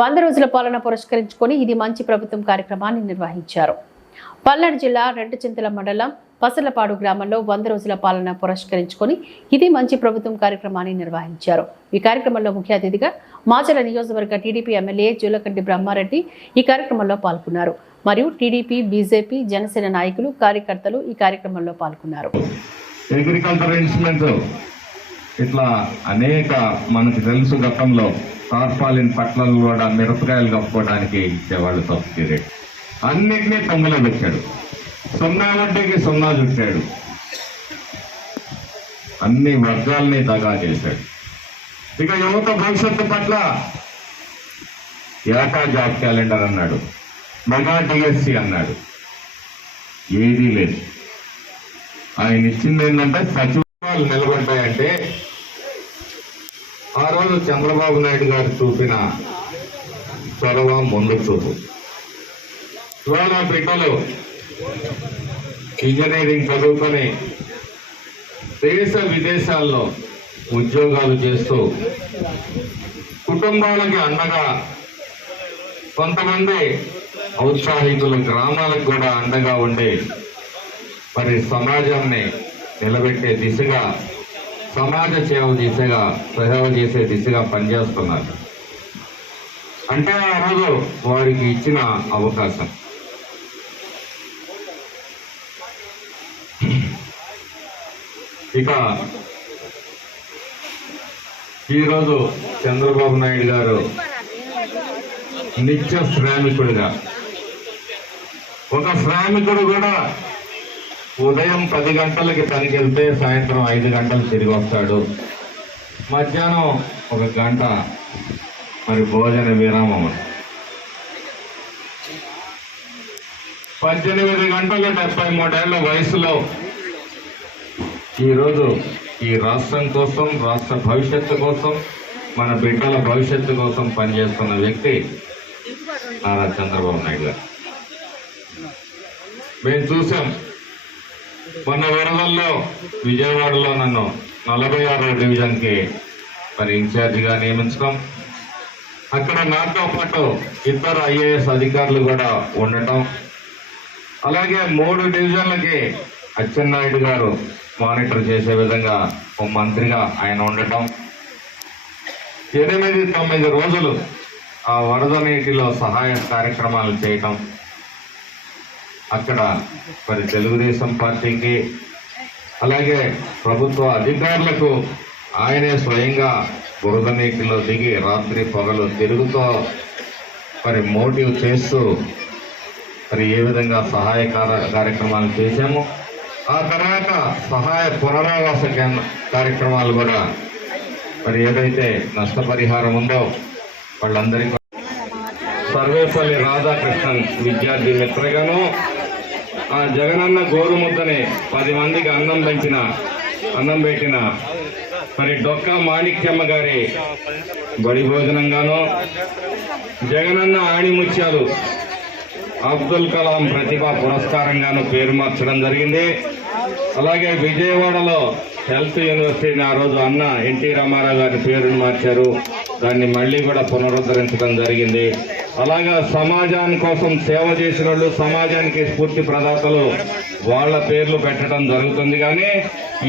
వంద రోజుల పాలన పురస్కరించుకొని ఇది మంచి ప్రభుత్వం కార్యక్రమాన్ని నిర్వహించారు. పల్నాడు జిల్లా రెండుచింతల మండలం పసలపాడు గ్రామంలో వంద రోజుల పాలన పురస్కరించుకొని ఇది మంచి ప్రభుత్వం కార్యక్రమాన్ని నిర్వహించారు. ఈ కార్యక్రమంలో ముఖ్య అతిథిగా మాచల నియోజకవర్గ టీడీపీ ఎమ్మెల్యే జూలకంటి బ్రహ్మారెడ్డి ఈ కార్యక్రమంలో పాల్గొన్నారు. మరియు టీడీపీ బీజేపీ జనసేన నాయకులు కార్యకర్తలు ఈ కార్యక్రమంలో పాల్గొన్నారు. అగ్రికల్చర్ ఇట్లా అనేక మనకు తెలుసు గతంలో టార్పాలిన్ పట్లలు కూడా మిరపకాయలు కప్పుకోవడానికి ఇచ్చేవాళ్ళు సబ్సిడీ రేట్ అన్నిటినీ తొమ్మిలో పెట్టాడు. సున్నా వడ్డీకి సున్నా చుట్టాడు. అన్ని వర్గాల్ని దగా చేశాడు. ఇక యువత భవిష్యత్తు పట్ల ఏటా జాబ్ క్యాలెండర్ అన్నాడు. మెగా డిఎస్సి అన్నాడు. ఏదీ లేదు. ఆయన ఇచ్చింది ఏంటంటే సచివాలు నిలబడ్డాయంటే ఆ రోజు చంద్రబాబు నాయుడు గారు చూపిన చొరవ ముందు చూపు. ఇవాళ బిడ్డలు ఇంజనీరింగ్ చదువుకొని దేశ విదేశాల్లో ఉద్యోగాలు చేస్తూ కుటుంబాలకి అండగా కొంతమంది ఔత్సాహికులు గ్రామాలకు కూడా అండగా ఉండి మరి సమాజాన్ని నిలబెట్టే దిశగా సమాజ సేవ దిశగా సేవ చేసే దిశగా పనిచేస్తున్నారు. అంటే ఆ రోజు వారికి ఇచ్చిన అవకాశం. ఇక ఈరోజు చంద్రబాబు నాయుడు గారు నిత్య శ్రామికుడిగా ఒక శ్రామికుడు కూడా ఉదయం పది గంటలకి పనికి వెళ్తే సాయంత్రం ఐదు గంటలు తిరిగి వస్తాడు. మధ్యాహ్నం ఒక గంట మరి భోజన విరామం. పద్దెనిమిది గంటల డెబ్బై మూడేళ్ళ వయసులో ఈరోజు ఈ రాష్ట్రం కోసం రాష్ట్ర భవిష్యత్తు కోసం మన బిడ్డల భవిష్యత్తు కోసం పనిచేస్తున్న వ్యక్తి నారా చంద్రబాబు నాయుడు గారు. మేము చూసాం మొన్న వరదల్లో విజయవాడలో నన్ను నలభై ఆరో డివిజన్కి మరి ఇన్ఛార్జిగా నియమించడం. అక్కడ నాతో పాటు ఇద్దరు ఐఏఎస్ అధికారులు కూడా ఉండటం. అలాగే మూడు డివిజన్లకి అచ్చెన్నాయుడు గారు మానిటర్ చేసే విధంగా ఒక మంత్రిగా ఆయన ఉండటం. ఎనిమిది తొమ్మిది రోజులు ఆ వరద నీటిలో సహాయ కార్యక్రమాలు చేయటం. అక్కడ మరి తెలుగుదేశం పార్టీకి అలాగే ప్రభుత్వ అధికారులకు ఆయనే స్వయంగా బురద నీటిలో దిగి రాత్రి పగలు తిరుగుతూ మరి మోటివ్ చేస్తూ మరి ఏ విధంగా సహాయ కార్యక్రమాలు చేశాము. ఆ తర్వాత సహాయ పునరావాస కేంద్ర కార్యక్రమాలు కూడా మరి ఏదైతే నష్టపరిహారం ఉందో వాళ్ళందరికీ సర్వేపల్లి రాధాకృష్ణన్ విద్యార్థి మిత్రగాను ఆ జగనన్న గోరుముద్దని పది మందికి అన్నం పెంచిన అన్నం పెట్టిన మరి డొక్కా మాణిక్యమ్మ గారి బడి భోజనంగాను జగనన్న ఆణిముత్యాలు అబ్దుల్ కలాం ప్రతిభా పురస్కారంగాను పేరు మార్చడం జరిగింది. అలాగే విజయవాడలో హెల్త్ యూనివర్సిటీని ఆ రోజు అన్న ఎన్టీ రామారావు గారి పేరును మార్చారు. దాన్ని మళ్ళీ కూడా పునరుద్ధరించడం జరిగింది. అలాగా సమాజాని కోసం సేవ చేసిన వాళ్ళు సమాజానికి స్ఫూర్తి ప్రదాతలు వాళ్ళ పేర్లు పెట్టడం జరుగుతుంది కానీ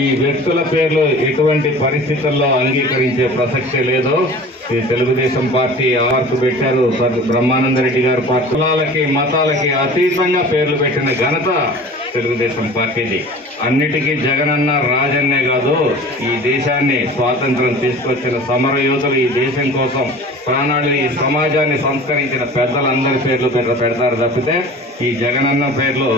ఈ వ్యక్తుల పేర్లు ఎటువంటి పరిస్థితుల్లో అంగీకరించే ప్రసక్తే లేదు. ఈ తెలుగుదేశం పార్టీ అవార్డు పెట్టారు బ్రహ్మానందరెడ్డి బ్రహ్మానంద రెడ్డి గారు. పార్టీ కులాలకి మతాలకి అతీతంగా పేర్లు పెట్టిన ఘనత తెలుగుదేశం పార్టీది. అన్నిటికీ జగనన్న రాజన్నే కాదు ఈ దేశాన్ని స్వాతంత్రం తీసుకొచ్చిన సమర యోధులు ఈ దేశం కోసం ప్రాణాలు ఈ సమాజాన్ని సంస్కరించిన పెద్దలందరి పేర్లు పెట్ట పెడతారు తప్పితే ఈ జగనన్న పేర్లు